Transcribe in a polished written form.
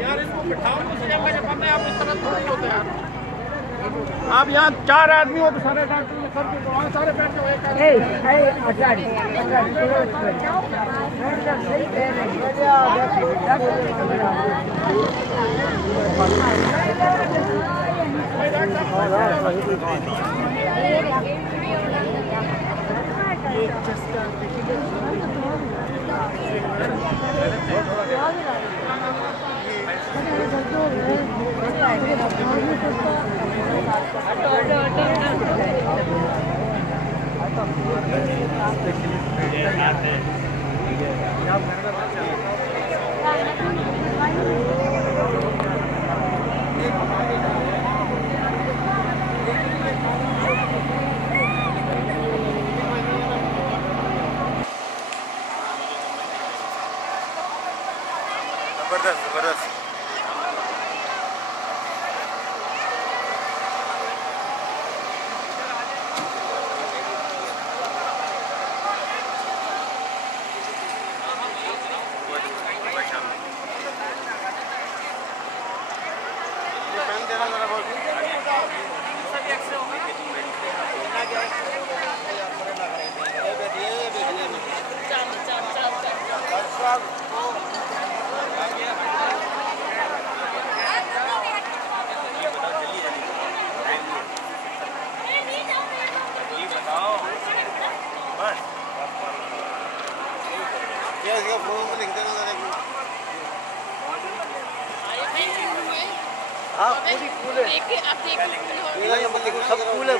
यार इसको बिठाओ तो सही है, जब आप इस तरह थोड़ी होते हैं। आप यहाँ 4 आदमी हो तो सारे डॉक्टर सर के वहाँ सारे बैठे हुए जबरदस्त जबरदस्त। हाँ पूरी कूल है, सब कूल है।